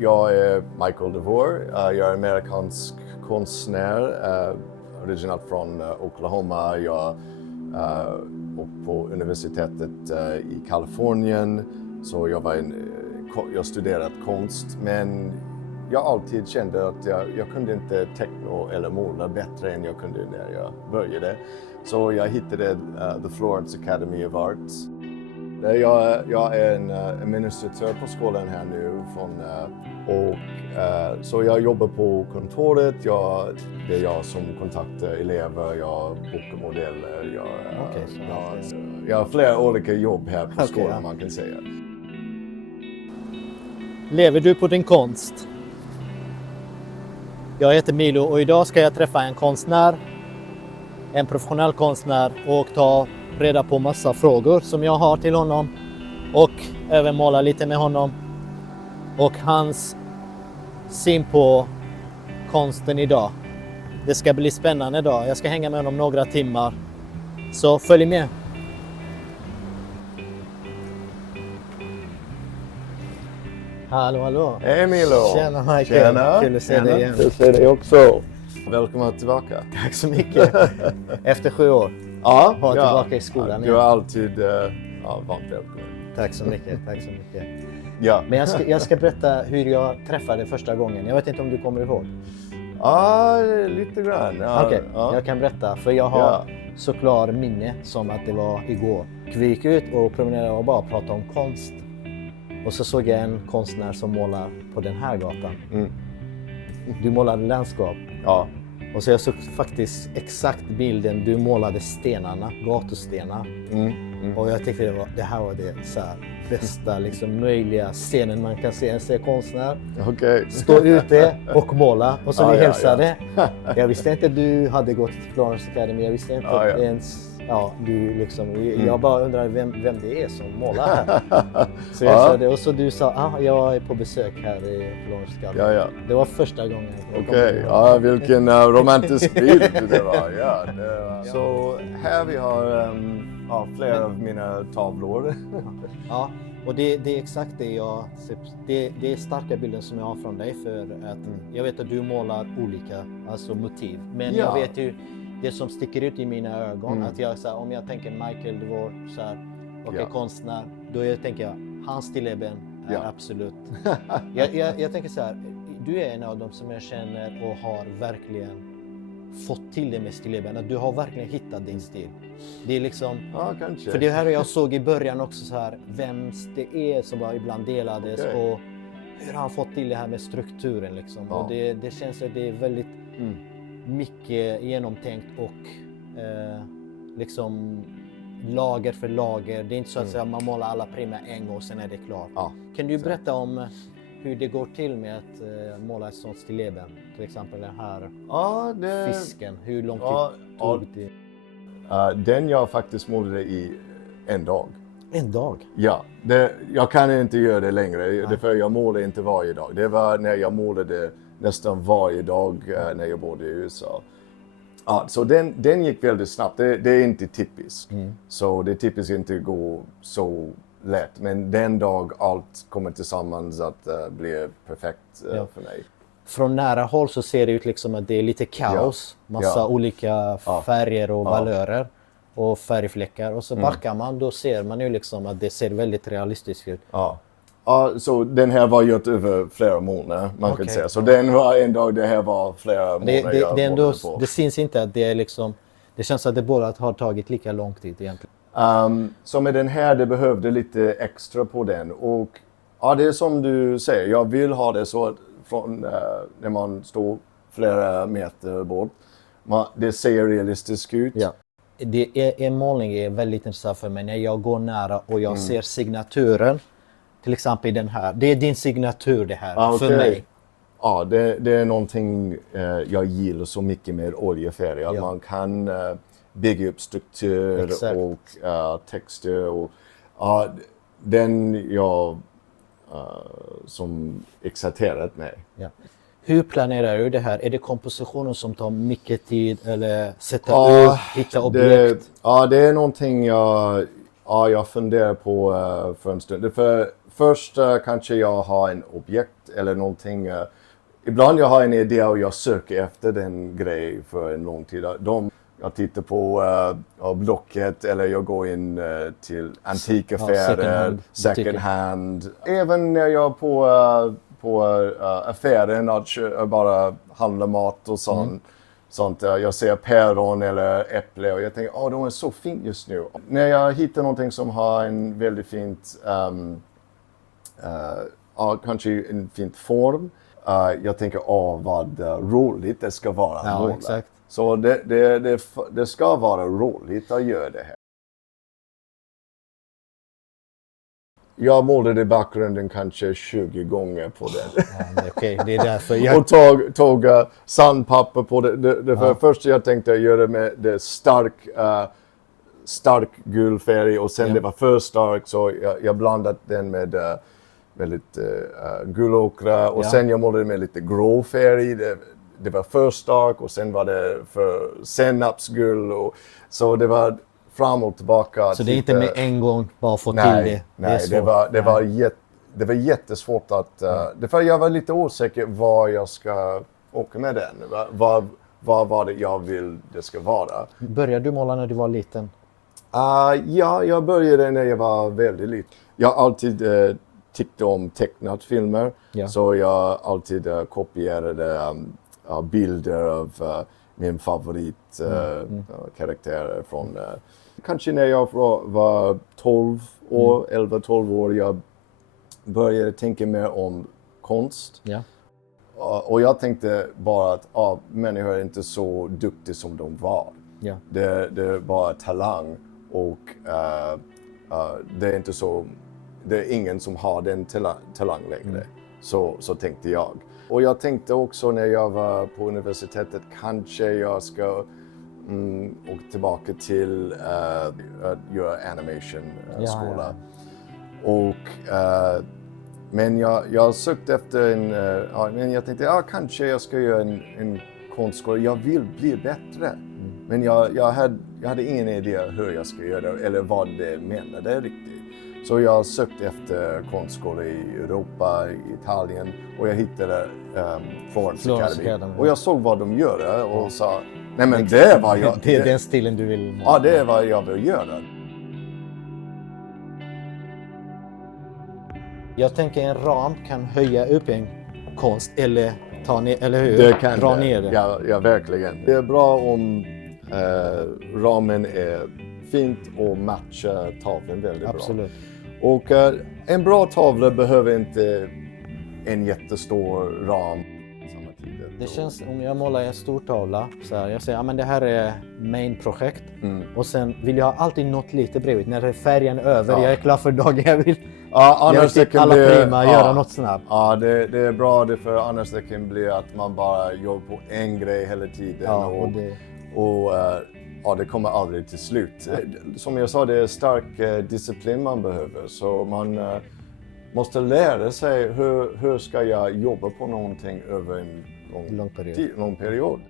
jag är Michael DeVore. Jag är amerikansk konstnär, originellt från Oklahoma. Jag och på universitetet i Kalifornien. Så jag studerat konst, men jag alltid kände att jag kunde inte teckna eller måla bättre än jag kunde när jag började. Så jag hittade The Florence Academy of Arts. Jag är en administratör på skolan här nu så jag jobbar på kontoret. Det är jag som kontaktar elever, jag bokar modeller. Jag har flera olika jobb här på skolan, man kan säga. Lever du på din konst? Jag heter Milo och idag ska jag träffa en konstnär, en professionell konstnär, och ta reda på massa frågor som jag har till honom och även måla lite med honom och hans syn på konsten idag. Det ska bli spännande idag. Jag ska hänga med honom några timmar, så följ med. Hallå. Hej Milo! Tjena Michael! Tjena. Kul att se dig igen. Kul att se dig också! Välkommen tillbaka! Tack så mycket! Efter 7 år. Ja, Ha tillbaka i skolan du är alltid varmt välkommen. Tack så mycket. Ja. Men jag ska berätta hur jag träffade första gången. Jag vet inte om du kommer ihåg. Ja, lite grann. Okej, jag kan berätta. För jag har såklart minne som att det var igår. Vi gick ut och promenerade och bara pratade om konst. Och så såg jag en konstnär som målar på den här gatan. Mm. Du målade landskap. Ja. Och så jag såg faktiskt exakt bilden. Du målade stenarna, gatustenar. Och jag tyckte det här var det så här, bästa möjliga scenen man kan se en konstnär. Okay. Stå ute och måla. Och så vi hälsade. Jag visste inte att du hade gått till Florence Academy. Jag visste inte att ens... Ja, jag bara undrar vem det är som målar här. Så jag sa det och så du sa jag är på besök här i Florence Academy. Ja. Det var första gången. Okej, vilken romantisk bild det var. Så här vi har flera av mina tavlor. Ja, och det är exakt det det är starka bilden som jag har från dig, för att jag vet att du målar olika motiv. Men jag vet ju det som sticker ut i mina ögon, att om jag tänker Michael DeVore konstnär, då tänker jag hans stilleben är absolut. jag tänker så här, du är en av dem som jag känner och har verkligen fått till det med stilleben, att du har verkligen hittat din stil. Det är kanske. För det här jag såg i början också så här, vems det är som bara ibland delades och hur han fått till det här med strukturen och det känns att det är väldigt mycket genomtänkt och lager för lager. Det är inte så att säga, man målar alla primmar en gång och sen är det klart. Kan du berätta om hur det går till med att måla ett sånt stilleben? Till exempel den här fisken. Hur lång tid tog det? Den jag faktiskt målade i en dag. En dag? Ja, jag kan inte göra det längre. För jag målar inte varje dag. Det var när jag målade nästan varje dag när jag bodde i USA. Så den gick väldigt snabbt. Det är inte typiskt. Så det är typiskt inte gå så lätt. Men den dag allt kommer tillsammans att bli perfekt för mig. Från nära håll så ser det ut att det är lite kaos. Massa olika färger och valörer och färgfläckar. Och så backar man, då ser man ju att det ser väldigt realistiskt ut. Så den här var gjort över flera månader, man kan säga. Så den var en dag, det här var flera månader det syns inte att det är det känns att det båda har tagit lika lång tid egentligen. Så med den här, det behövde lite extra på den. Och det är som du säger, jag vill ha det så att när man står flera meter bort, det ser realistiskt ut. Ja. En målning är väldigt intressant för mig när jag går nära och jag ser signaturen. Till exempel den här. Det är din signatur det här för mig. Ja, det är någonting jag gillar så mycket med oljefärg. Att man kan bygga upp struktur och texter. Och, den jag som exalterat mig. Ja. Hur planerar du det här? Är det kompositionen som tar mycket tid eller sätta upp, hitta objekt? Det är någonting jag Jag funderar på för en stund. Först kanske jag har en objekt eller någonting. Ibland jag har en idé och jag söker efter den grej för en lång tid. Jag tittar på Blocket eller jag går in till antikaffärer, second hand. Även när jag är på affären att bara handla mat och sånt. Jag ser päron eller äpple och jag tänker de är så fint just nu. När jag hittar någonting som har en väldigt fint, kanske en fint form. Jag tänker vad roligt det ska vara. Ja, exakt. Så det ska vara roligt att göra det här. Jag målade bakgrunden kanske 20 gånger på den. Okej, det är därför jag... Och tog sandpapper på det. Det var först jag tänkte göra med det stark gul färg och sen det var för stark så jag blandat den med lite gulokra och sen jag målade med lite grå färg. Det var för stark och sen var det för senapsgul så det var fram och tillbaka. Så det är inte med en gång bara få till det? Nej, det var jättesvårt att... Därför jag var lite osäker var jag ska åka med den. Vad var det jag vill det ska vara. Började du måla när du var liten? Jag började när jag var väldigt liten. Jag alltid tyckte om tecknat filmer. Så jag alltid kopierade bilder av min favorit karaktärer från... Kanske när jag var 12 år, 11-12 år, jag började tänka mer om konst. Och jag tänkte bara att människor är inte så duktiga som de var. Det är bara talang och det är inte så... Det är ingen som har den talang längre. Så tänkte jag. Och jag tänkte också när jag var på universitetet, kanske jag ska åka tillbaka till att göra animation-skola. Men jag sökte efter men jag tänkte kanske jag ska göra en konstskola. Jag vill bli bättre. Men jag hade ingen idé hur jag ska göra det eller vad det menade riktigt. Så jag sökte efter konstskola i Europa, i Italien och jag hittade Florence Academy. Och jag såg vad de gör och sa, nej men det är vad jag... Det är den stilen du vill måla. Ja, det är vad jag vill göra. Jag tänker en ram kan höja upp en konst eller ta ner, eller hur? Det kan dra ner det. Ja, verkligen. Det är bra om ramen är fint och matchar tavlan väldigt Absolut. bra. Och en bra tavla behöver inte en jättestor ram. Det känns, om jag målar en stor tavla, så här, jag säger men det här är main-projekt. Och sen vill jag alltid något lite bredvid. När färgen är över, jag är klar för dagen, jag vill alla prima, göra något snabbt. Ja, det är bra för annars det kan bli att man bara jobbar på en grej hela tiden. Det kommer aldrig till slut. Som jag sa, det är stark disciplin man behöver. Så man måste lära sig hur ska jag jobba på någonting över en lång period.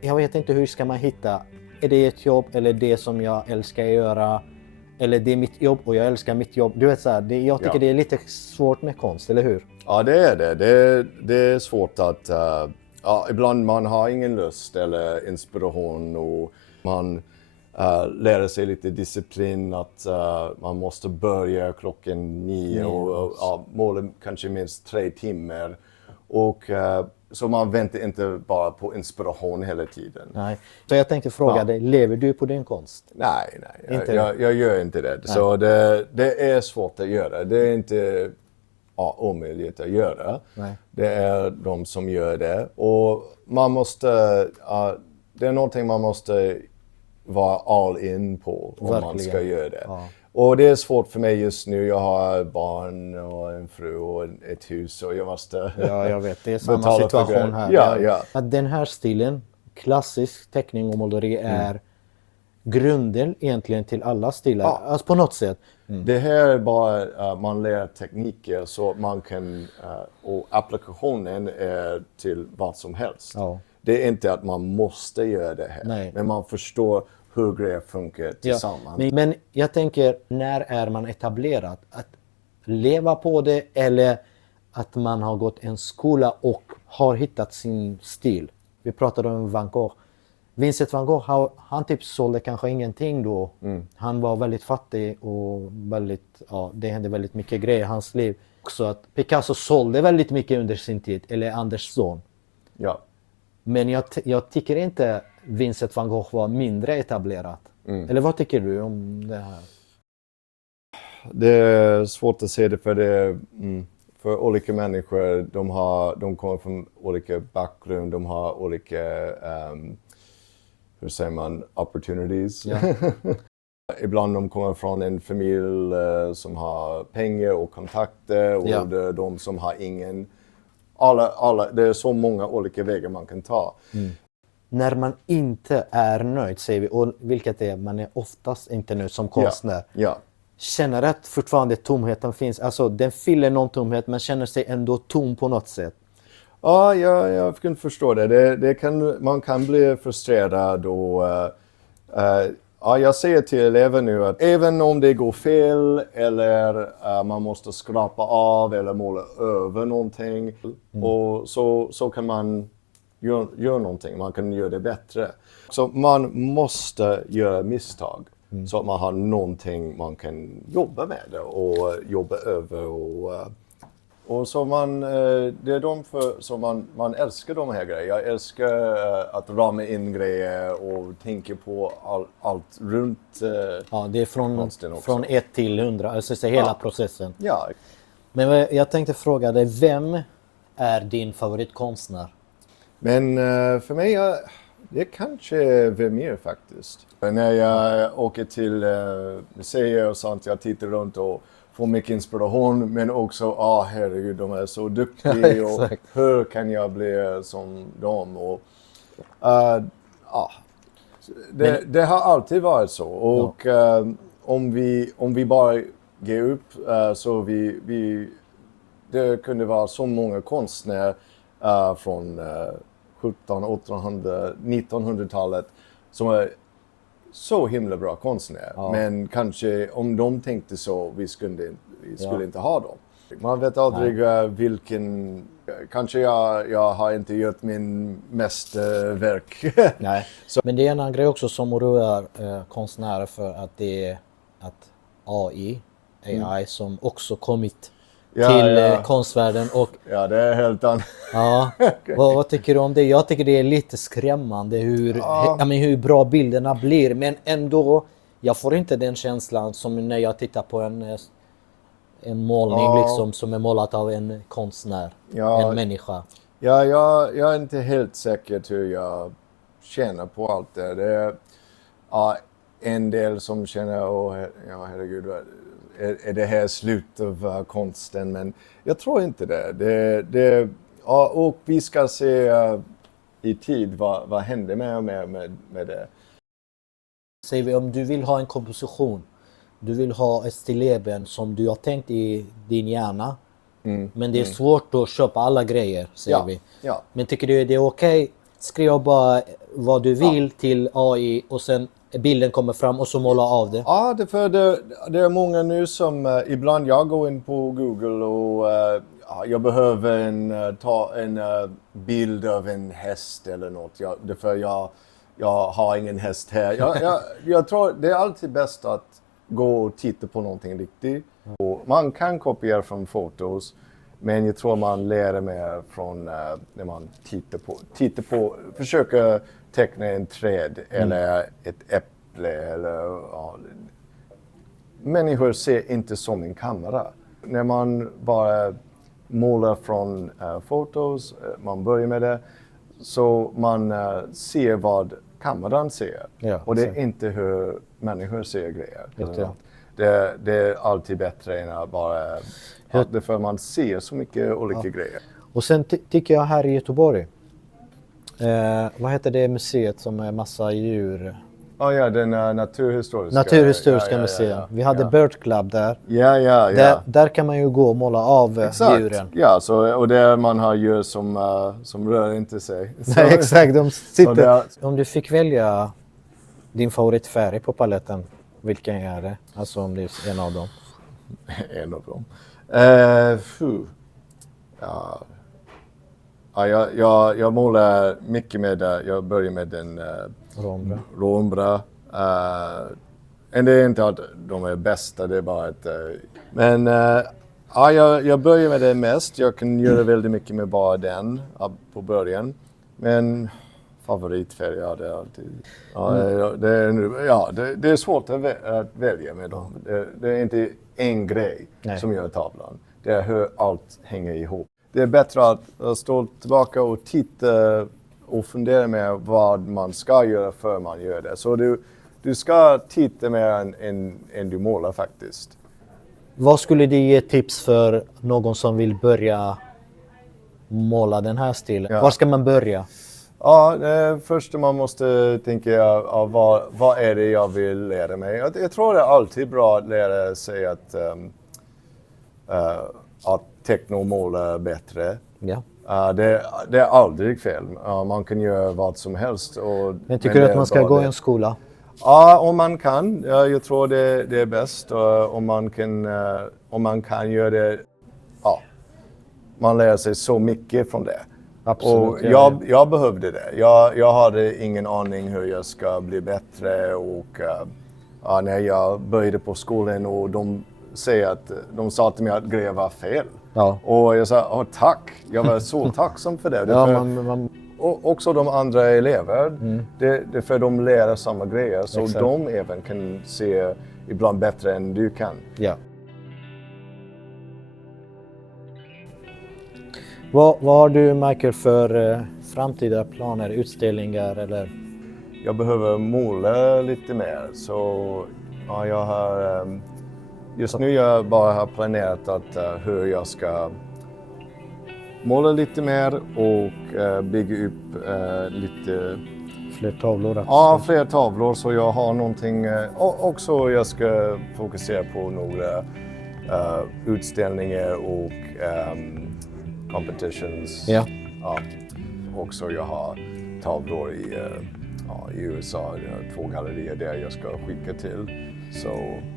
Jag vet inte hur ska man hitta, är det ett jobb eller det som jag älskar att göra? Eller det är mitt jobb och jag älskar mitt jobb. Du vet så här, jag tycker det är lite svårt med konst, eller hur? Ja, det är det. Det är svårt att... ibland man har ingen lust eller inspiration och man lär sig lite disciplin att man måste börja klockan 9 och måla kanske minst 3 timmar. Och så man väntar inte bara på inspiration hela tiden. Nej. Så jag tänkte fråga dig, lever du på din konst? Nej. Jag gör inte det. Nej. Så det är svårt att göra. Det är inte omöjligt att göra. Nej. Det är de som gör det. Och man måste... det är någonting man måste vara all in på om man ska göra det. Ja. Och det är svårt för mig just nu. Jag har barn och en fru och ett hus och jag måste... Ja, jag vet. Det är samma situation här. Ja. Att den här stilen, klassisk teckning och måleri, är grunden egentligen till alla stilar. Ja. Alltså på något sätt. Det här är bara man lär tekniker så man kan... och applikationen är till vad som helst. Ja. Det är inte att man måste göra det här. Nej. Men man förstår hur grejer funkar tillsammans. Men jag tänker, när är man etablerad? Att leva på det eller att man har gått en skola och har hittat sin stil? Vi pratade om Van Gogh. Vincent van Gogh, han typ sålde kanske ingenting då. Han var väldigt fattig och det hände väldigt mycket grejer i hans liv. Också att Picasso sålde väldigt mycket under sin tid, eller Andersson. Ja. Men jag tycker inte Vincent van Gogh var mindre etablerad. Eller vad tycker du om det här? Det är svårt att se det för olika människor. De kommer från olika bakgrund, de har olika hur säger man, opportunities. Ja. Ibland de kommer från en familj som har pengar och kontakter och det är de som har ingen. Det är så många olika vägar man kan ta. När man inte är nöjd, säger vi, och vilket är, man är oftast inte nöjd som konstnär. Ja. Känner att fortfarande tomheten finns, alltså den fyller någon tomhet men känner sig ändå tom på något sätt. Ja, jag kan förstå det. Man kan bli frustrerad och jag säger till elever nu att även om det går fel eller man måste skrapa av eller måla över någonting och så kan man göra någonting, man kan göra det bättre. Så man måste göra misstag så att man har någonting man kan jobba med och jobba över och så det är som man älskar de här grejerna. Jag älskar att rama in grejer och tänka på allt runt det är från 1 till 100, alltså hela processen. Ja. Men jag tänkte fråga dig, vem är din favoritkonstnär? Men för mig, det är kanske Vermeer faktiskt. När jag åker till museer och sånt, jag tittar runt och får mycket inspiration, men också, herregud, de är så duktiga och hur kan jag bli som dem? Och, det har alltid varit så. Och om vi bara ger upp så det kunde vara så många konstnärer från 1700, 1900-talet som är så himla bra konstnärer. Ja. Men kanske om de tänkte så, vi skulle inte ha dem. Man vet aldrig vilken... Kanske jag har inte gjort min mästerverk. Nej. Men det är en annan grej också som oroar konstnärer för att det är att AI som också kommit till konstvärlden. Och, det är helt annat. Ja, vad tycker du om det? Jag tycker det är lite skrämmande hur bra bilderna blir. Men ändå, jag får inte den känslan som när jag tittar på en målning liksom, som är målat av en konstnär, en människa. Ja, jag är inte helt säker hur jag känner på allt det. Det är en del som känner, herregud, är det här slutet av konsten? Men jag tror inte det. Och vi ska se i tid vad händer med det. Säger vi, om du vill ha en komposition, du vill ha ett stilleben som du har tänkt i din hjärna, men det är svårt att köpa alla grejer, säger vi. Ja. Men tycker du det är okej? Skriv bara vad du vill till AI och sen bilden kommer fram och så måla av det. Ja, det är många nu som ibland jag går in på Google och jag behöver ta en bild av en häst eller något. Jag har ingen häst här. Jag tror det är alltid bäst att gå och titta på någonting riktigt. Och man kan kopiera från fotos, men jag tror man lär mer från när man tittar på försöker teckna en träd eller ett äpple eller människor ser inte som en kamera. När man bara målar från fotos, man börjar med det, så man ser vad kameran ser. Ja, och det är inte hur människor ser grejer. Det är alltid bättre än att bara... för man ser så mycket olika grejer. Och sen tycker jag här i Göteborg, vad heter det museet som är massa djur? Den Naturhistoriska museet. Ja. Vi hade Bird Club där. Ja. Där kan man ju gå och måla av djuren. Ja, och där man har djur som rör inte sig. Nej, exakt. De sitter. Om du fick välja Din favoritfärg på paletten, vilken är det? Alltså om det är en av dem. En av dem. Jag målar mycket med, jag börjar med en råumbra. Det är inte att de är bästa, det är bara att... Men jag börjar med det mest. Jag kan göra väldigt mycket med bara den på början. Men favoritfärg, ja, det är alltid... Det är svårt att välja med dem. Det är inte en grej som gör tavlan. Det är hur allt hänger ihop. Det är bättre att stå tillbaka och titta och fundera med vad man ska göra för man gör det. Så du ska titta mer än du målar faktiskt. Vad skulle du ge tips för någon som vill börja måla den här stilen? Ja. Var ska man börja? Ja, det första man måste tänka vad är det jag vill lära mig? Jag tror det är alltid bra att lära sig att teckna och måla bättre. Ja. Det är aldrig fel. Man kan göra vad som helst. Men tycker du att man ska gå i en skola? Ja, om man kan. Jag tror det är bäst. Om man kan göra det. Ja, man lär sig så mycket från det. Absolut. Och jag behövde det. Jag hade ingen aning hur jag ska bli bättre. Och när jag började på skolan och de sa till mig att grejer var fel. Ja. Och jag sa, tack. Jag var så tacksam för det. Och också de andra elever, det är för de lär samma grejer. Så Exakt. de även kan se ibland bättre än du kan. Ja. Vad har du, Michael, för framtida planer, utställningar eller? Jag behöver måla lite mer. Så jag har... Just nu jag bara har planerat hur jag ska måla lite mer och bygga upp lite... Fler tavlor? Ja, fler tavlor så jag har någonting. Också jag ska fokusera på några utställningar och competitions. Ja. Också jag har tavlor i USA, 2 gallerier där jag ska skicka till. Så,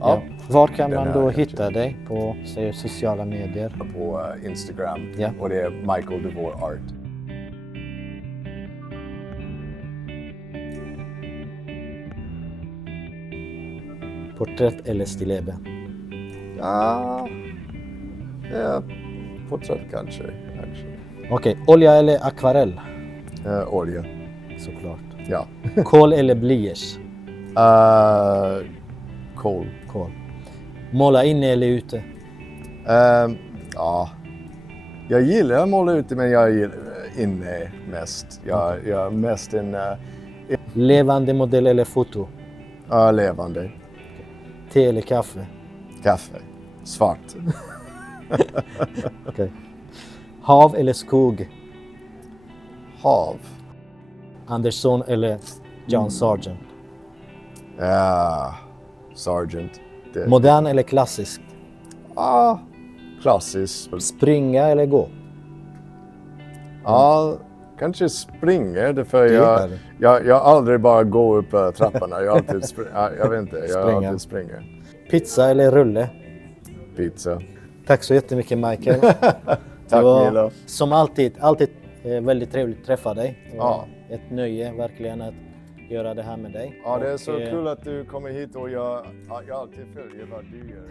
Ja. Var kan man då hitta dig på sociala medier? På Instagram. Ja. Och det är Michael DeVore Art. Porträtt eller stilleben? Ja, porträtt kanske. Okej, olja eller akvarell? Olja. Såklart. Ja. Kol eller blyerts? Kol. Kol. Måla inne eller ute? Ja. Jag gillar att måla ute, men jag gillar inne mest. Jag är mest Levande modell eller foto? Levande. Te eller kaffe? Kaffe. Svart. Okay. Hav eller skog? Hav. Anderson eller John Sargent? Ja, Sargent. Modern eller klassisk? Klassisk. Springa eller gå? Ja, kanske springa. För jag aldrig bara går upp trapporna. Jag alltid jag vet inte. Jag alltid springer. Pizza eller rulle? Pizza. Tack så jättemycket, Michael. Tack, Milo. Som alltid väldigt trevligt att träffa dig. Ja. Ett nöje verkligen att göra det här med dig. Ja, det är så kul att du kommer hit och jag alltid följer vad du gör.